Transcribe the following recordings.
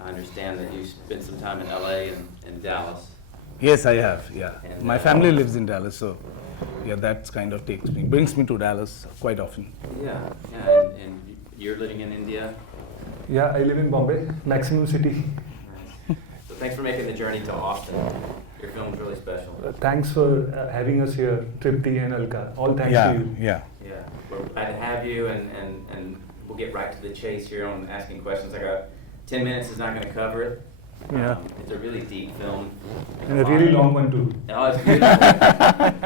I understand that you spent some time in LA and Dallas. Yes, I have, yeah. And, My family lives in Dallas, so yeah, that kind of brings me to Dallas quite often. Yeah, and you're living in India? Yeah, I live in Bombay, Maximum City. Nice. So thanks for making the journey to Austin. Your film's really special. Thanks for having us here, Tripti and Alka. All thanks to you. Yeah. Yeah, we're glad to have you, and we'll get right to the chase here on asking questions. I got 10 minutes is not going to cover it. Yeah. It's a really deep film. And a really long one too. Oh, it's beautiful.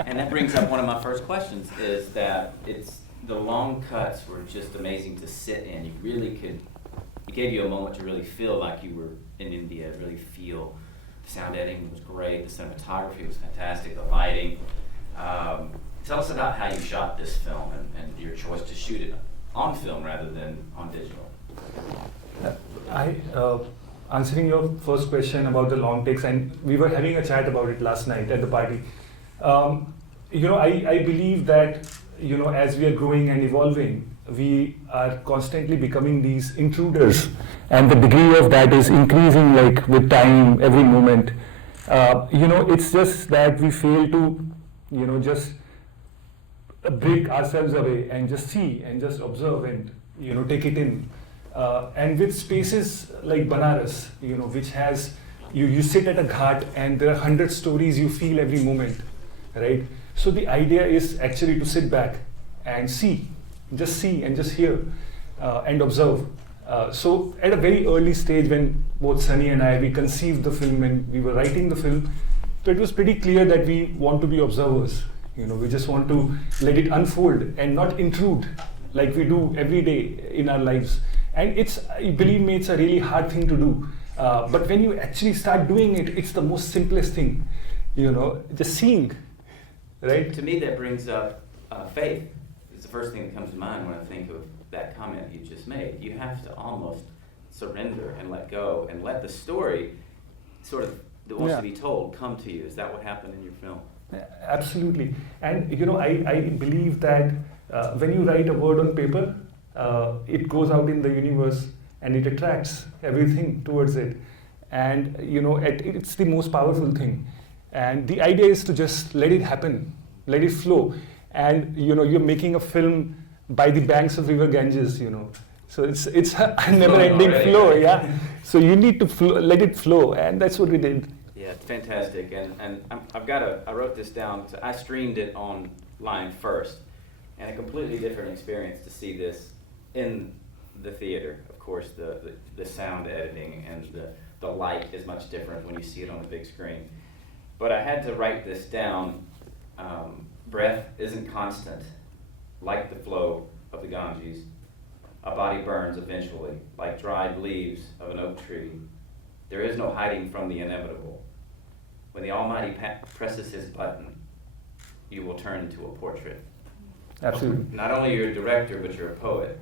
And that brings up one of my first questions, is that the long cuts were just amazing to sit in. You really could, it gave you a moment to really feel like you were in India, really feel. The sound editing was great, the cinematography was fantastic, the lighting. Tell us about how you shot this film and your choice to shoot it on film rather than on digital. Answering your first question about the long takes, and we were having a chat about it last night at the party. I believe that, as we are growing and evolving, we are constantly becoming these intruders, and the degree of that is increasing like with time, every moment. It's just that we fail to, just break ourselves away and just see and just observe and, take it in. And with spaces like Banaras, which has, you sit at a ghat and there are 100 stories you feel every moment, right? So the idea is actually to sit back and see and just hear and observe. So at a very early stage, when both Sunny and I, we conceived the film and we were writing the film, so it was pretty clear that we want to be observers. We just want to let it unfold and not intrude like we do every day in our lives. And believe me, it's a really hard thing to do. But when you actually start doing it, it's the most simplest thing, just seeing, right? To me, that brings up faith. It's the first thing that comes to mind when I think of that comment you just made. You have to almost surrender and let go and let the story sort of that wants to be told come to you. Is that what happened in your film? Absolutely. And, I believe that when you write a word on paper, it goes out in the universe and it attracts everything towards it. And, it's the most powerful thing. And the idea is to just let it happen, let it flow. And, you're making a film by the banks of River Ganges, So it's a never-ending flow, yeah. So you need to let it flow, and that's what we did. Yeah, it's fantastic. And I wrote this down. I streamed it online first, and a completely different experience to see this in the theater. Of course, the sound editing and the light is much different when you see it on the big screen. But I had to write this down. Breath isn't constant, like the flow of the Ganges. A body burns eventually, like dried leaves of an oak tree. There is no hiding from the inevitable. When the Almighty presses his button, you will turn into a portrait. Absolutely. Not only you're a director, but you're a poet.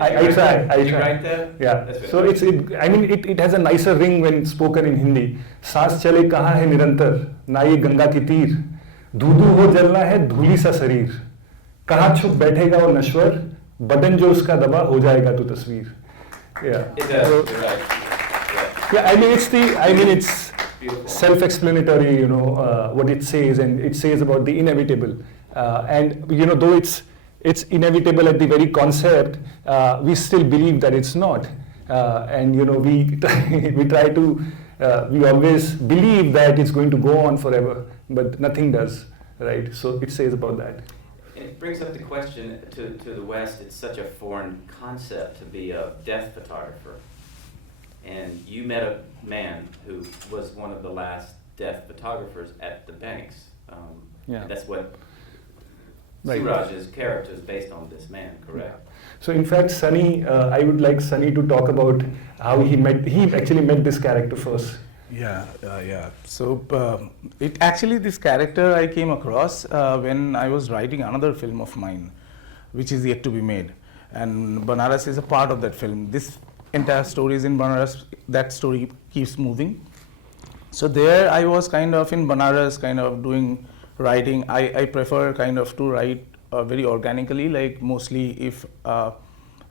I try. Did you write that? Yeah. So it has a nicer ring when spoken in Hindi. सांस चले कहाँ है निरंतर, ना ये गंगा की तीर, धू-धू हो जलना है धूली सा शरीर, कहाँ छुप बैठेगा वो नश्वर, बटन जो उसका दबा हो जाएगा तो तस्वीर. Yeah. It does. You're right. Yeah. It's beautiful. Self-explanatory, what it says, and it says about the inevitable. And though it's inevitable at the very concept, we still believe that it's not. And we try to, we always believe that it's going to go on forever, but nothing does, right? So it says about that. It brings up the question to the West. It's such a foreign concept to be a death photographer. And you met a man who was one of the last death photographers at the banks. That's what Suraj's character is based on, this man, correct? So in fact, Sunny, I would like Sunny to talk about how he actually met this character first. Yeah. So this character I came across when I was writing another film of mine, which is yet to be made. And Banaras is a part of that film. This entire story is in Banaras. That story keeps moving. So there I was kind of in Banaras, kind of doing writing. I prefer kind of to write very organically, like mostly if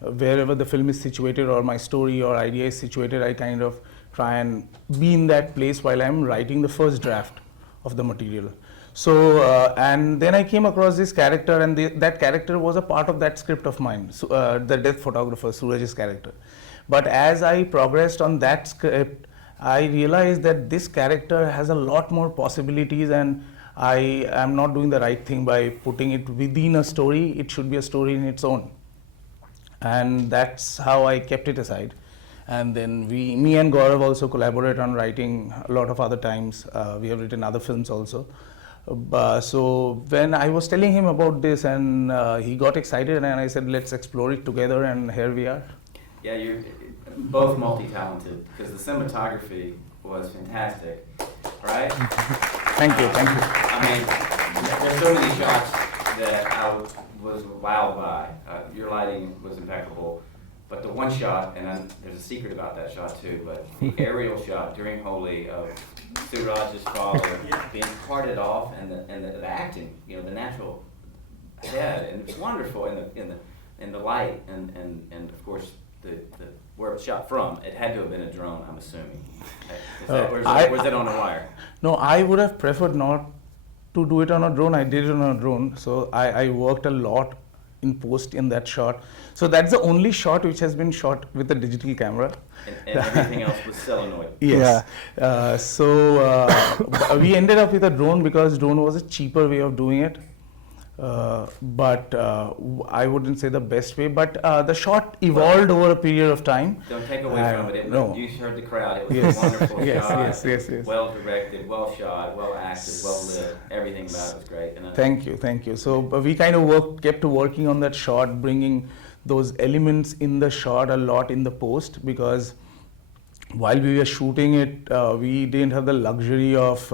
wherever the film is situated or my story or idea is situated, I kind of try and be in that place while I'm writing the first draft of the material. So, and then I came across this character, and that character was a part of that script of mine, so, the death photographer, Suraj's character. But as I progressed on that script, I realized that this character has a lot more possibilities, and I am not doing the right thing by putting it within a story. It should be a story in its own. And that's how I kept it aside. And then me and Gaurav also collaborate on writing a lot of other times. We have written other films also. So when I was telling him about this, and he got excited, and I said, let's explore it together, and here we are. Yeah, you're both multi-talented, because the cinematography was fantastic, right? Thank you, thank you. I mean, there's so many shots that I was wowed by. Your lighting was impeccable, but the one shot, and there's a secret about that shot too, but the aerial shot during Holi of Suraj's father being parted off, and the acting, you know, the natural head, and it's wonderful in the light, and of course the where it was shot from. It had to have been a drone, I'm assuming. Was it on a wire? No, I would have preferred not to do it on a drone. I did it on a drone, so I worked a lot in post in that shot. So that's the only shot which has been shot with a digital camera. And everything else was solenoid. Yes. Yeah. We ended up with a drone because drone was a cheaper way of doing it. But I wouldn't say the best way, but the shot evolved over a period of time. Don't take away from it. No. You heard the crowd. It was a wonderful shot. Yes. Well directed, well shot, well acted, well lit. Everything about it was great. And Thank you. So we kind of kept working on that shot, bringing those elements in the shot a lot in the post, because while we were shooting it, we didn't have the luxury of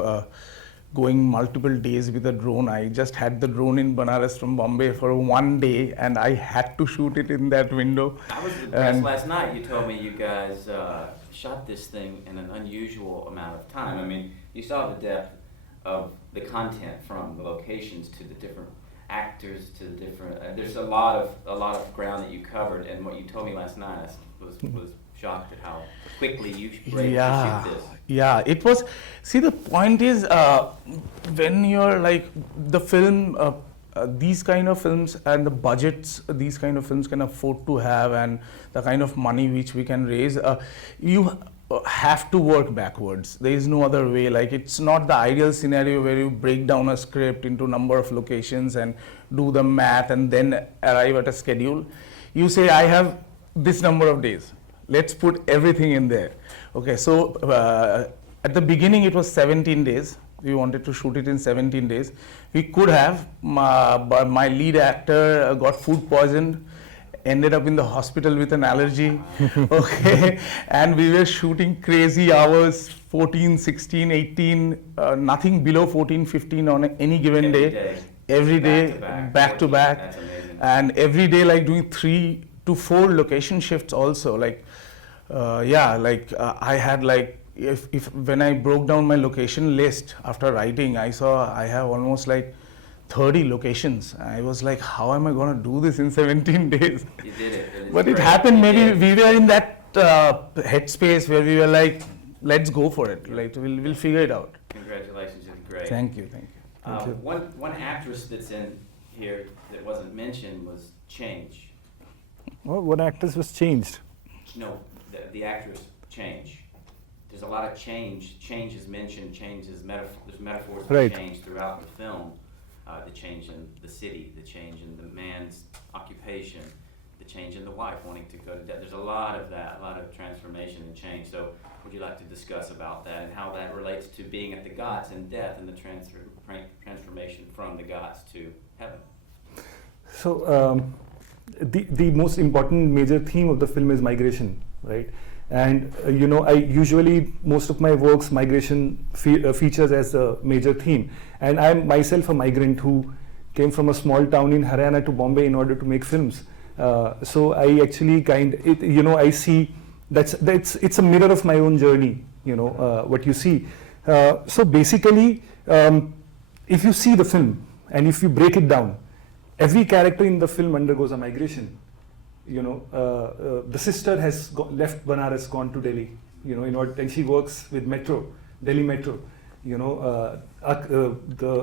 going multiple days with a drone. I just had the drone in Banaras from Bombay for one day, and I had to shoot it in that window. I was impressed last night. You told me you guys shot this thing in an unusual amount of time. I mean, you saw the depth of the content, from the locations to the different actors to the different. There's a lot of ground that you covered, and what you told me last night was shocked at how quickly you were able to shoot this. Yeah, it was. See, the point is, when you're like the film, these kind of films and the budgets these kind of films can afford to have, and the kind of money which we can raise, you have to work backwards. There is no other way. Like, it's not the ideal scenario where you break down a script into number of locations and do the math and then arrive at a schedule. You say, I have this number of days. Let's put everything in there. Okay, so at the beginning it was 17 days. We wanted to shoot it in 17 days. We could have, but my lead actor got food poisoned, ended up in the hospital with an allergy. Okay, and we were shooting crazy hours, 14, 16, 18, nothing below 14, 15 on any given day. Every day, back to back. That's amazing. And every day, like doing 3 to 4 location shifts also. Like, I had like, if when I broke down my location list after writing, I saw I have almost like 30 locations. I was like, how am I going to do this in 17 days? You did it. But it happened. Maybe we were in that headspace where we were like, let's go for it. Like, we'll figure it out. Congratulations, you did great. Thank you. One actress that's in here that wasn't mentioned was Change. Well, what actress was changed? No, the actress Change. There's a lot of change. Change is mentioned. Change is there's metaphors for Right. change throughout the film. The change in the city, the change in the man's occupation, the change in the wife wanting to go to death. There's a lot of that, a lot of transformation and change. So would you like to discuss about that and how that relates to being at the Ghats and death and the transformation from the Ghats to heaven? So the most important major theme of the film is migration, right? And I usually, most of my works, migration features as a major theme. And I'm myself a migrant who came from a small town in Haryana to Bombay in order to make films. So I actually I see it's a mirror of my own journey. What you see. So basically, if you see the film and if you break it down, every character in the film undergoes a migration. the sister has left Banaras, gone to Delhi, and she works with Metro, Delhi Metro. The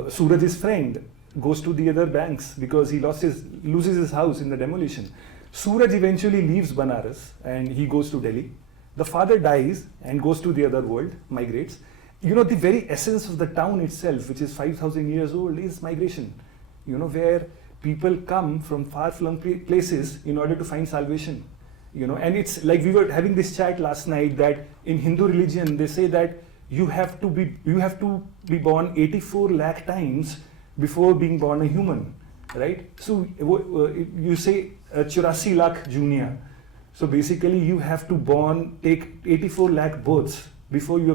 Suraj's friend goes to the other banks because he loses his house in the demolition. Suraj eventually leaves Banaras and he goes to Delhi. The father dies and goes to the other world, migrates. The very essence of the town itself, which is 5,000 years old, is migration. Where people come from far-flung places in order to find salvation. And it's like we were having this chat last night that in Hindu religion they say that you have to be born 84 lakh times before being born a human, right? So you say 84 lakh junior. So basically you have to take 84 lakh births before you're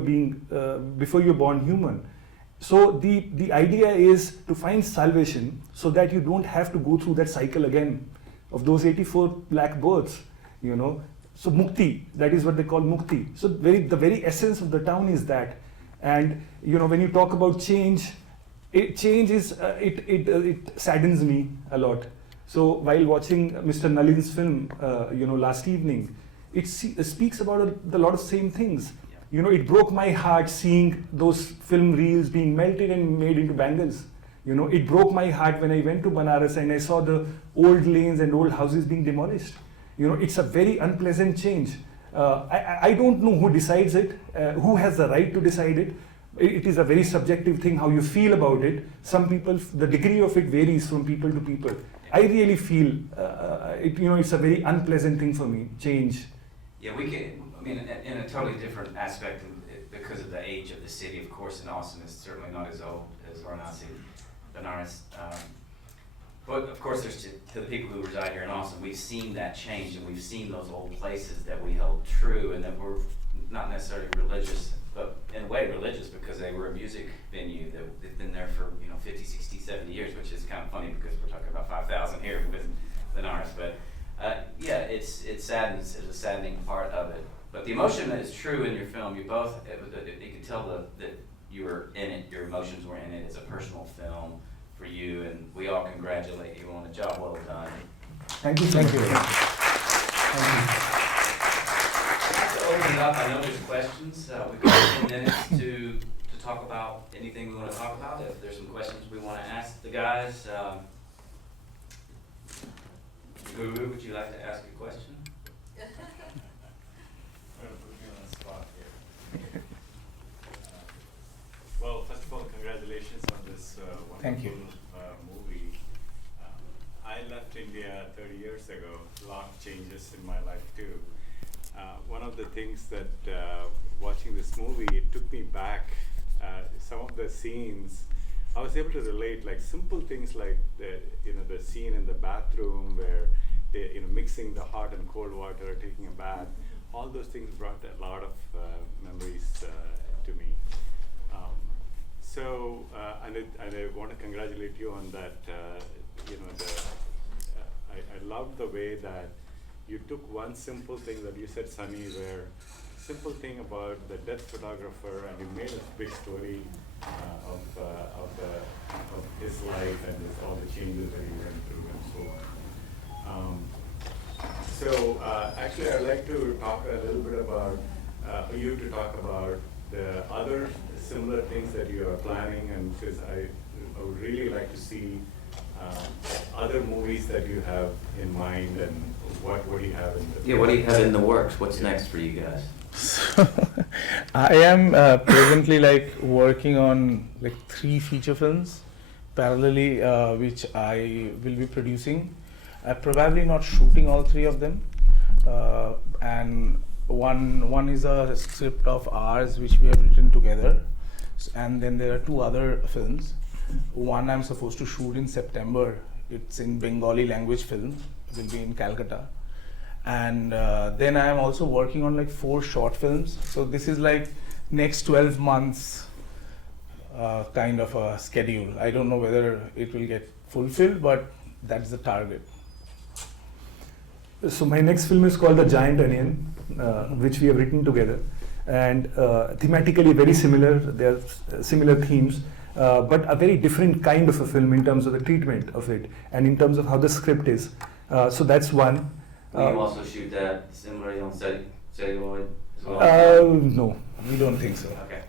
born human. So the idea is to find salvation so that you don't have to go through that cycle again of those 84 lakh births, So mukti, that is what they call mukti. So the very essence of the town is that. And when you talk about change, it saddens me a lot. So while watching Mr. Nalin's film, last evening, it speaks about a lot of same things. It broke my heart seeing those film reels being melted and made into bangles. It broke my heart when I went to Banaras and I saw the old lanes and old houses being demolished. It's a very unpleasant change. I don't know who decides it, who has the right to decide it. It is a very subjective thing, how you feel about it. Some people, the degree of it varies from people to people. I really feel, it's a very unpleasant thing for me, change. Yeah, in a totally different aspect, because of the age of the city, of course, and Austin is certainly not as old as Varanasi, Benares. But of course, there's to the people who reside here in Austin, we've seen that change, and we've seen those old places that we held true, and that were not necessarily religious, but in a way religious because they were a music venue that they've been there for 50, 60, 70 years, which is kind of funny because we're talking about 5,000 here with Benares. But it saddens. It's a saddening part of it. But the emotion that is true in your film, you could tell that you were in it. Your emotions were in it. It's a personal film for you, and we all congratulate you on a job well done. Thank you. Thank you. I'd like to open it up. I know there's questions. We've got 10 minutes to talk about anything we want to talk about. If there's some questions we want to ask the guys. Guru, would you like to ask a question? I'm going to put you on the spot here. Well, first of all, congratulations on this wonderful movie. I left India 30 years ago. A lot of changes in my life too. One of the things that watching this movie, it took me back. Some of the scenes, I was able to relate, like simple things like the scene in the bathroom where they, mixing the hot and cold water, taking a bath. All those things brought a lot of memories to me. And I want to congratulate you on that. I love the way that you took one simple thing that you said, Sunny, where simple thing about the death photographer, and you made a big story of his life and all the changes that he went through and so on. Actually, I'd like to talk a little bit about you to talk about the other similar things that you are planning, and because I would really like to see other movies that you have in mind, and what do you have in the what do you have in the works? What's next for you guys? So, I am presently working on 3 feature films parallelly, which I will be producing. Probably not shooting all 3 of them, and one is a script of ours which we have written together, and then there are 2 other films. One I'm supposed to shoot in September. It's in Bengali language film. It will be in Calcutta. And then I am also working on 4 short films. So this is next 12 months kind of a schedule. I don't know whether it will get fulfilled, but that's the target. So my next film is called The Giant Onion, which we have written together. And thematically very similar. There are similar themes. But a very different kind of a film in terms of the treatment of it and in terms of how the script is. So that's one. Will you also shoot that similarly on celluloid as well? No. We don't think so. Okay.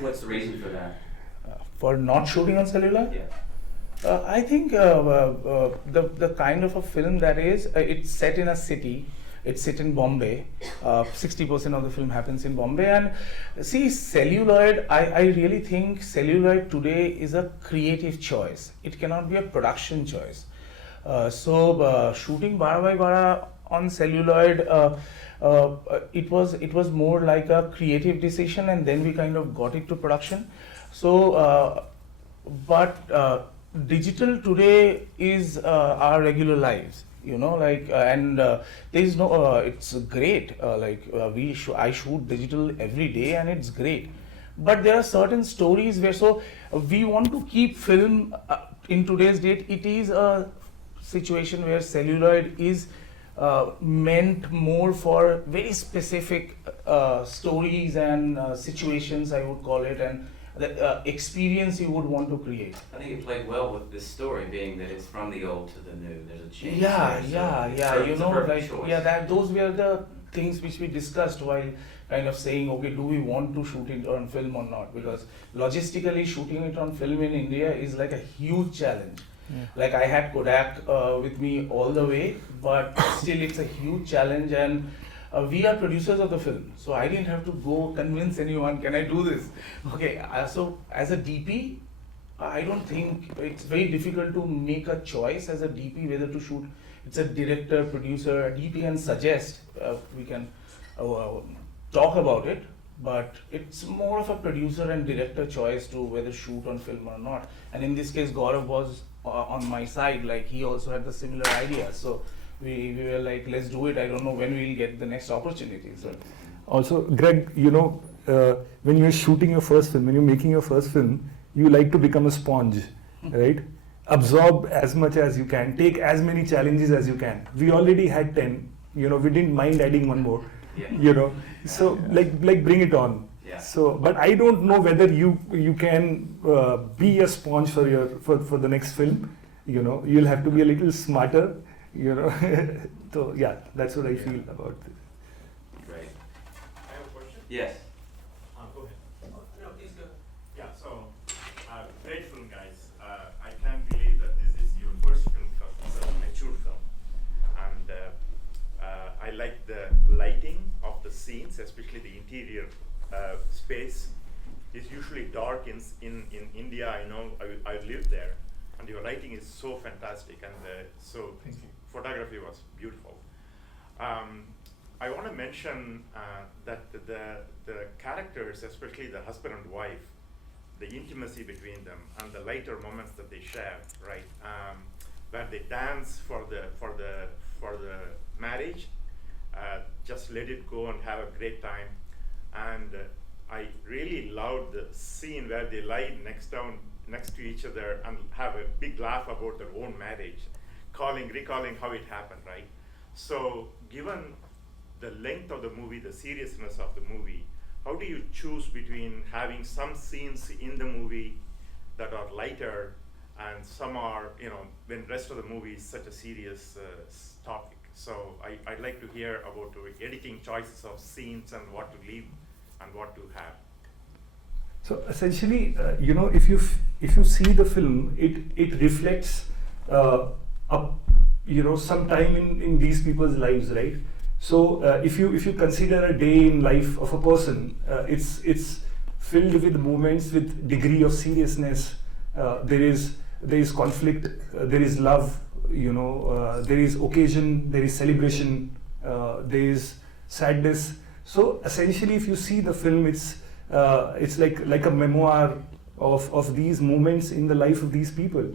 What's the reason for that? For not shooting on celluloid? Yeah. I think the kind of a film that is, it's set in a city. It's set in Bombay. 60% of the film happens in Bombay. And see, celluloid, I really think celluloid today is a creative choice. It cannot be a production choice. So shooting Bara by Bara on celluloid, it was more like a creative decision, and then we kind of got it to production. So, but digital today is our regular lives. You know, like, and there is no. It's great. I shoot digital every day, and it's great. But there are certain stories where we want to keep film in today's date. It is a situation where celluloid is meant more for very specific stories and situations, I would call it, and the experience you would want to create. I think it played well with this story, being that it's from the old to the new. There's a change. Yeah. You It's a know, perfect like, choice. yeah, those were the things which we discussed while kind of saying, okay, do we want to shoot it on film or not? Because logistically, shooting it on film in India is like a huge challenge. Yeah. Like, I had Kodak with me all the way, but still it's a huge challenge, and we are producers of the film, so I didn't have to go convince anyone, can I do this? Okay, so as a DP, I don't think it's very difficult to make a choice as a DP whether to shoot. It's a director, producer, a DP can suggest, we can talk about it, but it's more of a producer and director choice to whether shoot on film or not. And in this case, Gaurav was on my side, like he also had the similar idea. So we were like, let's do it. I don't know when we'll get the next opportunity. So Also, Greg, you know, when you're shooting your first film, when you're making your first film, you like to become a sponge, right? Absorb as much as you can, take as many challenges as you can. We already had 10, you know, we didn't mind adding one more, Yeah. you know. So like bring it on. Yeah. So, but I don't know whether you can be a sponge for the next film. You know, you'll have to be a little smarter. You know, so yeah, that's what I feel about this. Great. I have a question. Yes. Go ahead. No, please go. Yeah, so, great film, guys. I can't believe that this is your first film because it's a mature film. And I like the lighting of the scenes, especially the interior space. It's usually dark in India. I know, I lived there. And your lighting is so fantastic, and so Thank you. photography was beautiful. I want to mention that the characters, especially the husband and wife, the intimacy between them, and the lighter moments that they share, right? Where they dance for the marriage, just let it go and have a great time. And I really loved the scene where they lie next to each other and have a big laugh about their own marriage, recalling how it happened, right? So given the length of the movie, the seriousness of the movie, how do you choose between having some scenes in the movie that are lighter and some are, you know, when the rest of the movie is such a serious topic? So I'd like to hear about the editing choices of scenes and what to leave and what to have. So essentially, you know, if you see the film, it reflects you know, some time in these people's lives, right? So if you consider a day in life of a person, it's filled with moments with degree of seriousness. There is conflict, there is love, you know, there is occasion, there is celebration, there is sadness. So essentially, if you see the film, it's like a memoir of these moments in the life of these people,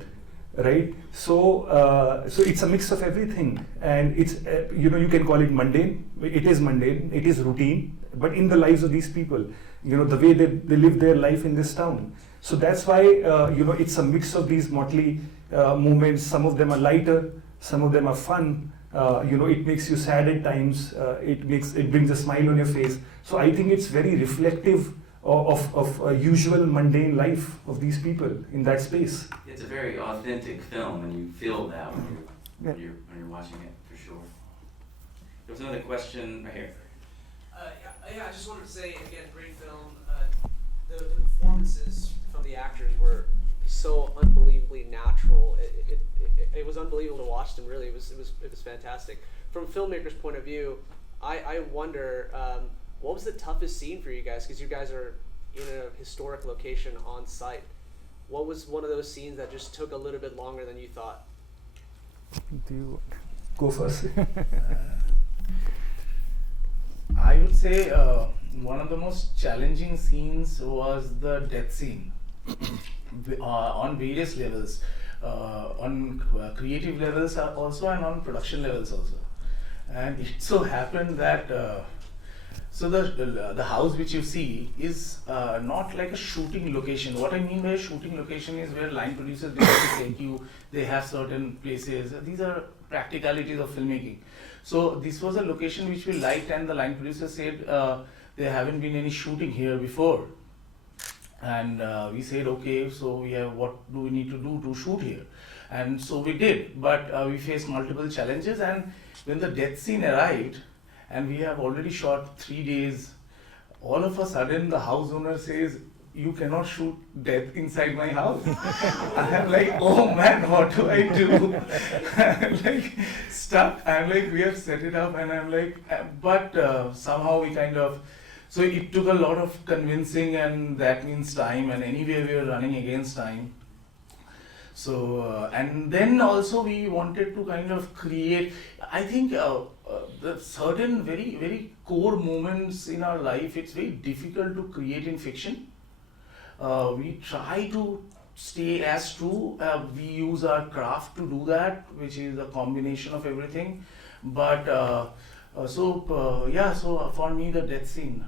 right? So it's a mix of everything, and it's you know, you can call it mundane. It is mundane. It is routine, but in the lives of these people, you know, the way they live their life in this town. So that's why you know, it's a mix of these motley moments. Some of them are lighter, some of them are fun. You know, it makes you sad at times. It brings a smile on your face. So I think it's very reflective of a usual mundane life of these people in that space. It's a very authentic film, and you feel that when you're watching it, for sure. There was another question right here. Yeah, I just wanted to say, again, great film. The performances from the actors were so unbelievably natural. It was unbelievable to watch them. Really, it was fantastic. From a filmmaker's point of view, I wonder what was the toughest scene for you guys, because you guys are in a historic location on site. What was one of those scenes that just took a little bit longer than you thought? Do you go first? I would say one of the most challenging scenes was the death scene on various levels, on creative levels also and on production levels also. And it so happened that so the house which you see is not like a shooting location. What I mean by a shooting location is where line producers they have to take you, they have certain places. These are practicalities of filmmaking. So this was a location which we liked, and the line producer said there haven't been any shooting here before. And we said, okay, so we have, what do we need to do to shoot here? And so we did, but we faced multiple challenges. And when the death scene arrived, and we have already shot 3 days, all of a sudden the house owner says, you cannot shoot death inside my house. I am like, oh man, what do I do? I'm like stuck. I'm like, we have set it up, and I'm like, but somehow we kind of, so it took a lot of convincing, and that means time, and anyway we were running against time. So, and then also we wanted to kind of create, I think the certain very, very core moments in our life, it's very difficult to create in fiction. We try to stay as true. We use our craft to do that, which is a combination of everything. But so for me, the death scene.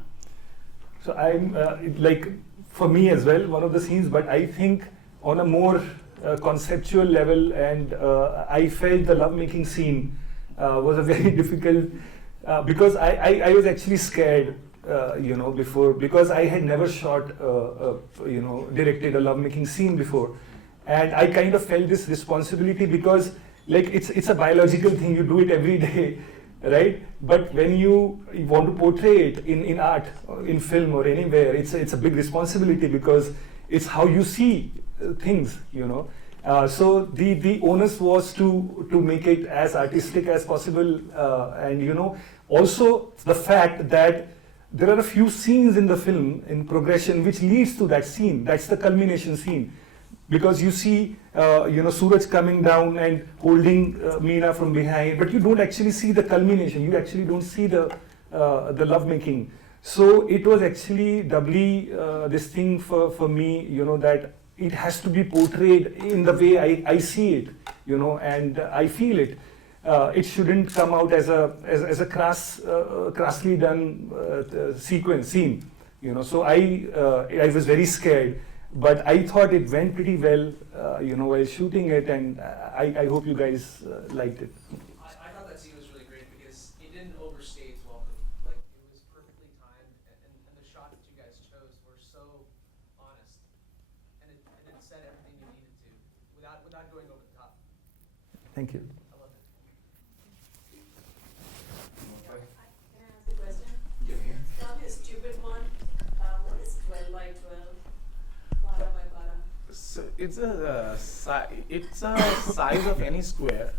So I'm like, for me as well, one of the scenes, but I think on a more conceptual level, and I felt the lovemaking scene was a very difficult, because I was actually scared, before, because I had never shot, directed a lovemaking scene before. And I kind of felt this responsibility, because like it's a biological thing, you do it every day, right? But when you want to portray it in art, in film or anywhere, it's a big responsibility, because it's how you see things, so the onus was to make it as artistic as possible, and also the fact that there are a few scenes in the film in progression which leads to that scene. That's the culmination scene, because you see Suraj coming down and holding Meena from behind, but you don't actually see the culmination. You actually don't see the lovemaking. So it was actually doubly this thing for me, that it has to be portrayed in the way I see it, and I feel it. It shouldn't come out as a crassly done scene, So I was very scared, but I thought it went pretty well, while shooting it, and I hope you guys liked it. I thought that scene was really great because it didn't overstay its welcome. Like, it was perfectly timed, and the shots that you guys chose were so honest, and it said everything you needed to without going over the top. Thank you. I loved it. Can I ask a question? It's probably a stupid one. What is 12 by 12? Bara by bara? So it's a size of any square.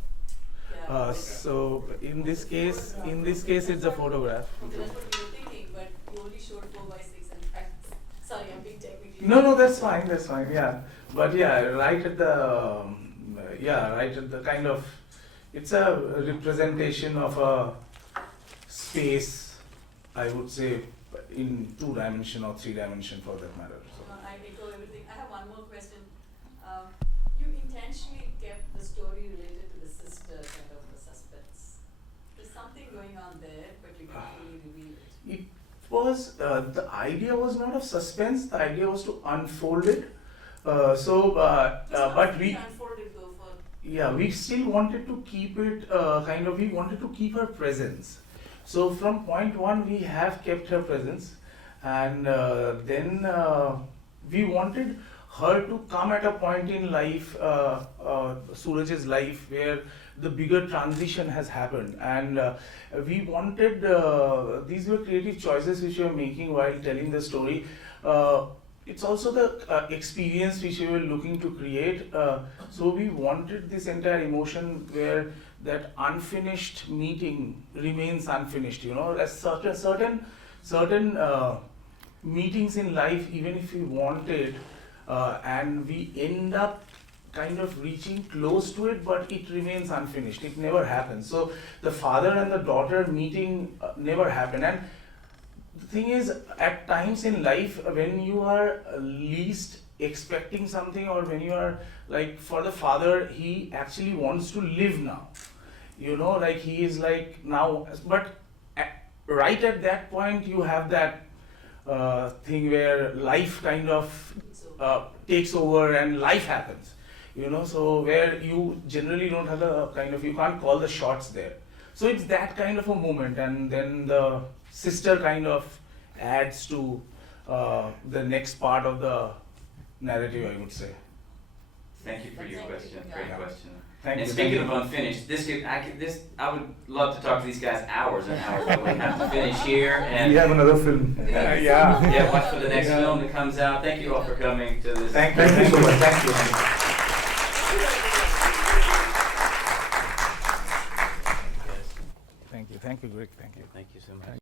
Yeah. So in this case, it's a photograph. Okay, that's what we were thinking, but you only showed 4 by 6 and sorry, I'm being technically. No, that's fine, yeah. But yeah, right at the kind of, it's a representation of a space, I would say, in 2 dimension or 3 dimension for that matter. So. I echo everything. I have one more question. You intentionally kept the story related to the sister kind of a suspense. There's something going on there, but you didn't really reveal it. It was, the idea was not of suspense, the idea was to unfold it. But we, unfolded though for. yeah, we still wanted to keep it, we wanted to keep her presence. So from point 1, we have kept her presence, and then we wanted her to come at a point in life, Suraj's life, where the bigger transition has happened, and we wanted these were creative choices which we were making while telling the story. It's also the experience which we were looking to create. So we wanted this entire emotion where that unfinished meeting remains unfinished. You know, as certain meetings in life, even if we want it, and we end up kind of reaching close to it, but it remains unfinished. It never happens. So the father and the daughter meeting never happened. And the thing is, at times in life, when you are least expecting something, or when you are like, for the father, he actually wants to live now. You know, like he is like now, but right at that point, you have that thing where life kind of takes over and life happens. You know, so where you generally don't have a kind of, you can't call the shots there. So it's that kind of a moment, and then the sister kind of adds to the next part of the narrative, I would say. Thank you for your question. Great question. Thank And you. speaking of unfinished, I would love to talk to these guys hours and hours, but we have to finish here. And We have another film. yeah, watch for the next film that comes out. Thank you all for coming to this. Thank you so much. Thank you. Thank you, Greg. Thank you. Thank you so much.